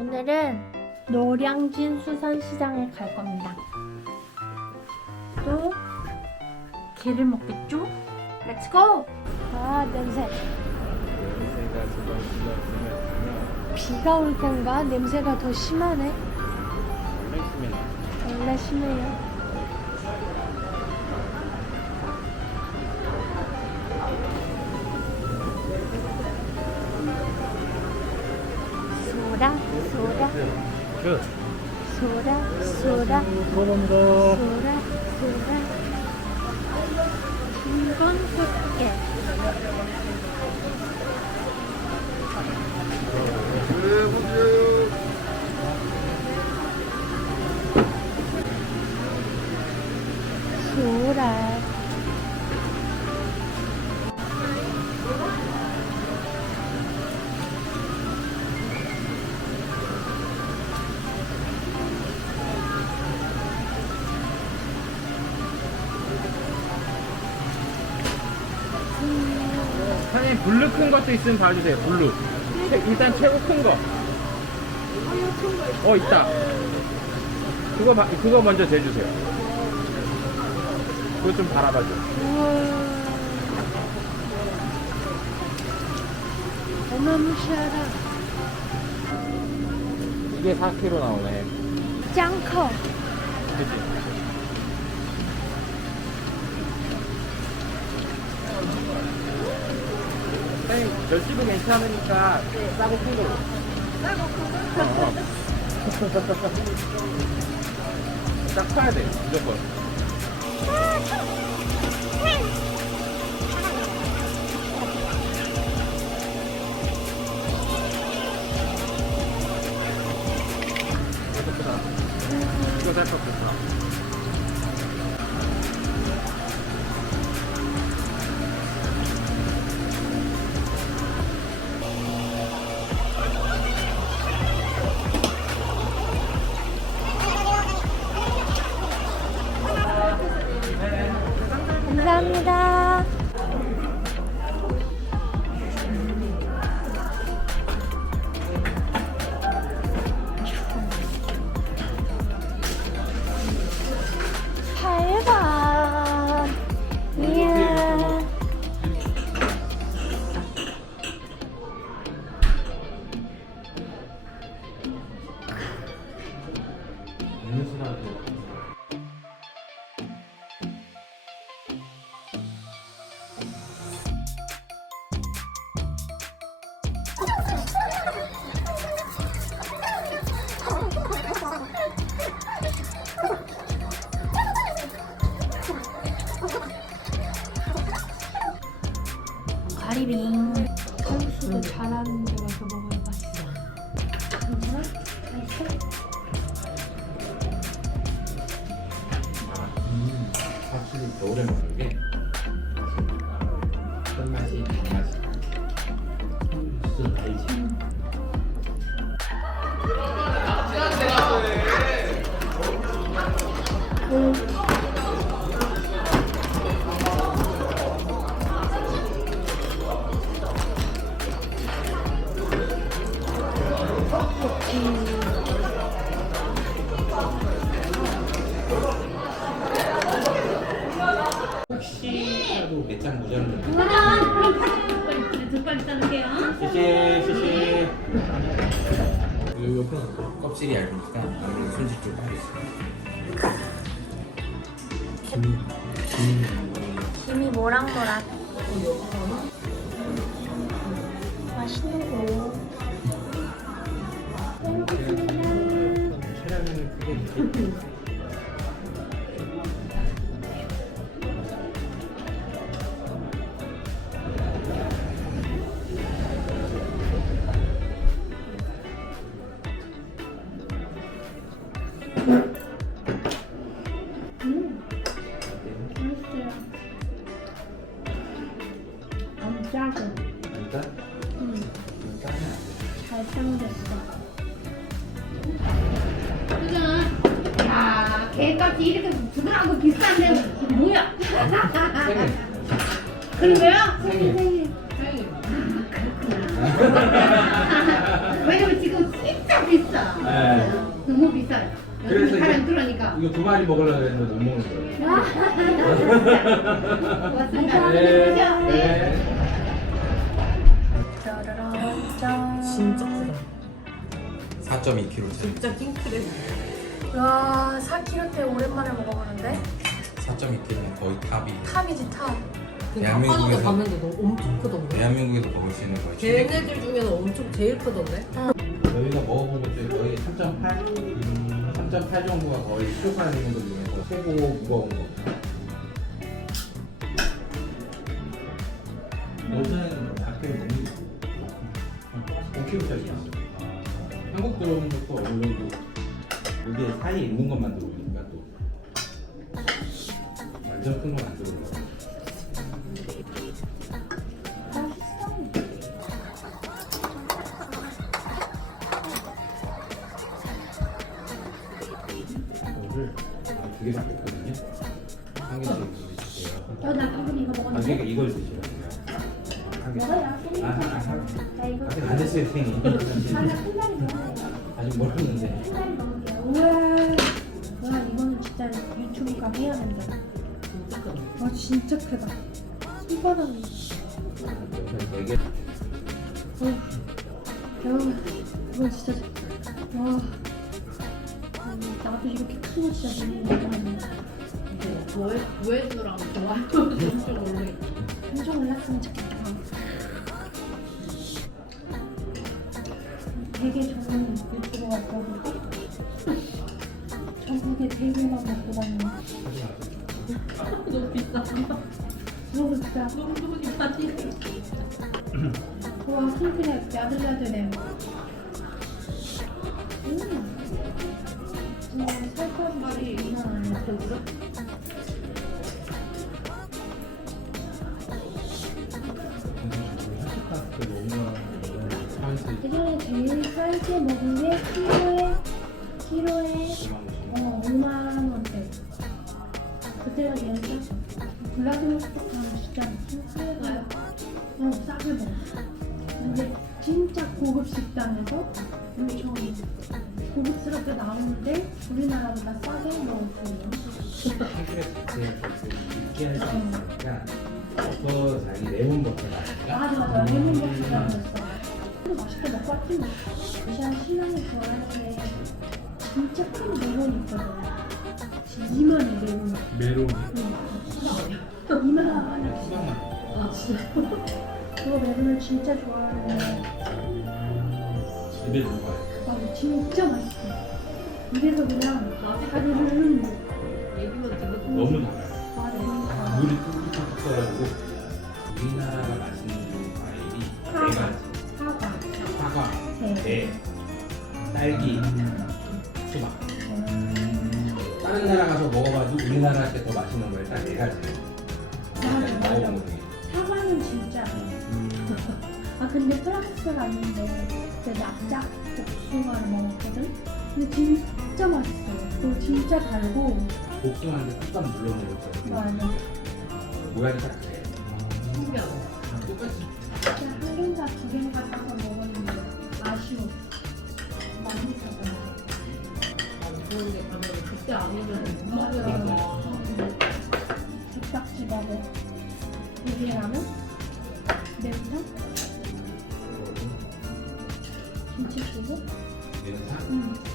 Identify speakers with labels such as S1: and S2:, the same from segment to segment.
S1: 오늘은 노량진 수산시장에 갈 겁니다. 또 게를 먹겠죠? 렛츠고! 아 냄새. 비가 올 건가? 냄새가 더 심하네.
S2: 원래
S1: 심해요. 소라, 소라,
S2: 그
S1: 소라,
S2: 블루 큰 것도 있으면 봐주세요 블루 최- 일단 최고 큰 거 어 있다 그거 봐- 그거 먼저 재주세요 그거 좀 바라봐줘.
S1: 어마무시하다.
S2: 이게 4kg 나오네
S1: 짱 커.
S2: 그치? 사장님 멸치도 괜찮으니까 싸고 큰 걸로 싸고 큰 걸로? 딱 커야 돼 무조건
S1: 감사합니다.
S2: 겨울에. 먹는 게 요 옆은 껍질이 얇으니까 아무래도 손질 좀 있어 김, 김
S1: 김이 모락모락. 맛있는 거.
S2: 그
S1: 안 짜고.
S2: 일단
S1: 음,
S2: 일단
S1: 잘 삶겼어.
S3: 야, 개값이 이렇게 부드러운 거 비싼데 뭐야?
S2: 생일
S3: 그래요?
S2: 생일
S3: 왜냐면 지금 진짜 비싸.
S2: 그래서 이제-
S3: 하면 그러니까.
S2: 이거 두 마리 먹으려고 했는데 못 먹는 거예요.
S3: 맞습니다.
S2: 네. 네.
S4: 진
S5: 4.2kg
S4: 진짜 킹크랩.
S1: 와 4kg대 오랜만에 먹어보는데
S5: 4.2kg는 거의 탑이
S1: 탑이지 탑
S5: 대한민국에서-
S4: 봤는데 너 엄청 크던데.
S5: 대한민국에서 먹을 수 있는 거의 최대
S4: 걔네들 중에는 엄청 제일 크던데.
S2: 저희가 먹어본 것 중에 거의 3.8? 3.8 정도가 거의 쇼파는 정도 중에서 최고 무거운 거. 요새는 밖에 너무 5kg짜리 있어. 한국 들어오는 것도 정도 여기 사이에 있는 것만 들어오니까 또 완전 큰 건 안 들어오고. 이거를 두개 잡혔거든요. 한 개씩 드세요.
S3: 어, 나 방금 이거
S2: 아,
S3: 먹었는데.
S2: 그러니까 이걸 드시라고요. 한 개씩.
S3: 먹어요.
S2: 아, 아, 아.
S3: 나
S2: 아직 안 됐어요, 생이.
S3: 하나 먹어요.
S2: 아직
S3: 먹을게요. 우와. 와 이거는 진짜 유튜브 가 해야 된다.
S4: 진짜 크다.
S1: 와 진짜 크다 손바닥이
S2: 네 개.
S1: 야 이건 진짜 와 아니, 나도 이렇게 큰 거 진짜 너무
S3: 왜 그랑 좋아요? 진짜 원래.
S1: 엄청 올랐으면 좋겠다 되게 좋은 유튜버 가 있거든요 전국에 대구만 먹고 다니는
S4: 너무 비싸.
S1: 너무 진짜
S4: 너무 돈이 많이.
S1: 와 킹크랩 야들야들해 음 진짜 살코기 장난 아니야 싸게 먹은 게 키로에 키로에 어 5만 원대. 그때가 제일 쌌어? 블라디보스토크는 진짜 싸게 어. 싸게 먹어. 근데 진짜 고급 식당에서 엄청 고급스럽게 나오는데 우리나라보다 싸게 먹을 수 있는
S2: 수 있으니까 자기 레몬 버터
S1: 맞아 맞아. 레몬 버터였어 근데 맛있게 먹고 왔지 제가 신랑이 좋아하는 게 진짜 큰 레몬이 있거든 이만해 레몬이
S2: 메론
S1: 이만하네
S2: 수박만
S4: 아 진짜.
S1: 그거 레몬을 진짜 좋아하는데
S2: 집에 들어가요.
S1: 아 진짜 맛있어. 입에서 그냥 다리를 흐르는
S4: 얘기만 들어도
S2: 너무 달아요.
S1: 아 레몬이 좋아
S2: 물이 뚝뚝뚝 떨어지고 네 배, 딸기, 수박. 다른 나라 가서 먹어봐도 우리나라 때더 맛있는 거에 딱네 가지.
S1: 맞아
S2: 먹어본 거 중에.
S1: 사과는 진짜 아 근데 프랑스 갔는데 그때 납작 복숭아를 먹었거든? 근데 진짜 맛있어 그리고 진짜 달고
S2: 복숭아한테 뚝딱 눌러 먹었어요.
S1: 맞아
S2: 모양이 딱 그래.
S4: 신기하다.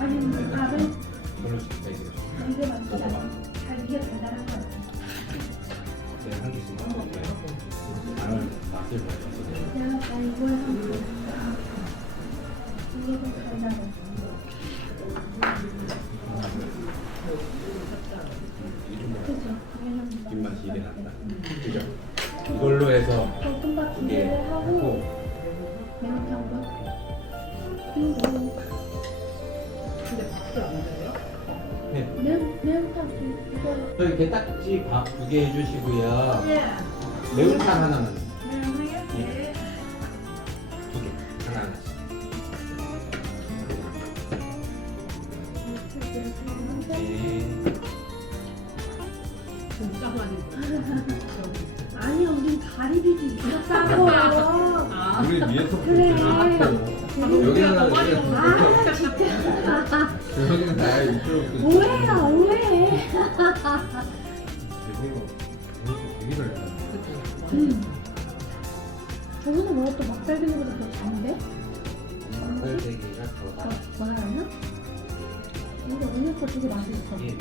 S4: 아니면
S1: 밥을
S2: 이걸로 시킬까 이거?
S1: 이게 맛있지 않아 갈비가 달달한 거 같아
S2: 제가 한 개씩 먹어볼까요? 나는 맛을 봐요.
S1: 야, 나 이걸 한번 볼까? 이게 좀 달달해.
S2: 이게 좀
S1: 그죠? 이게 좀
S2: 입맛이 이게 난다. 그죠? 이걸로 해서 게 딱지 밥두개 해주시고요.
S3: 예.
S2: 매운탕 하나만
S3: 네. 네.
S2: 두 개. 하나 하나씩. 네.
S1: 아니 우린 가리비도 있었다고.
S4: 아.
S2: 우리 위에서
S1: 그래.
S2: 볼 때는 여기는 나
S4: 여기는
S1: 아 진짜
S2: 여기는 나의 유튜브
S1: 오해야 오해.
S2: 되게.
S1: 음. 저번에 먹었던 막살기보다 더 작은데?
S2: 막걸리가 더
S1: 더, 더 나았나? 근데 오늘 거 되게 맛있어.
S2: 예.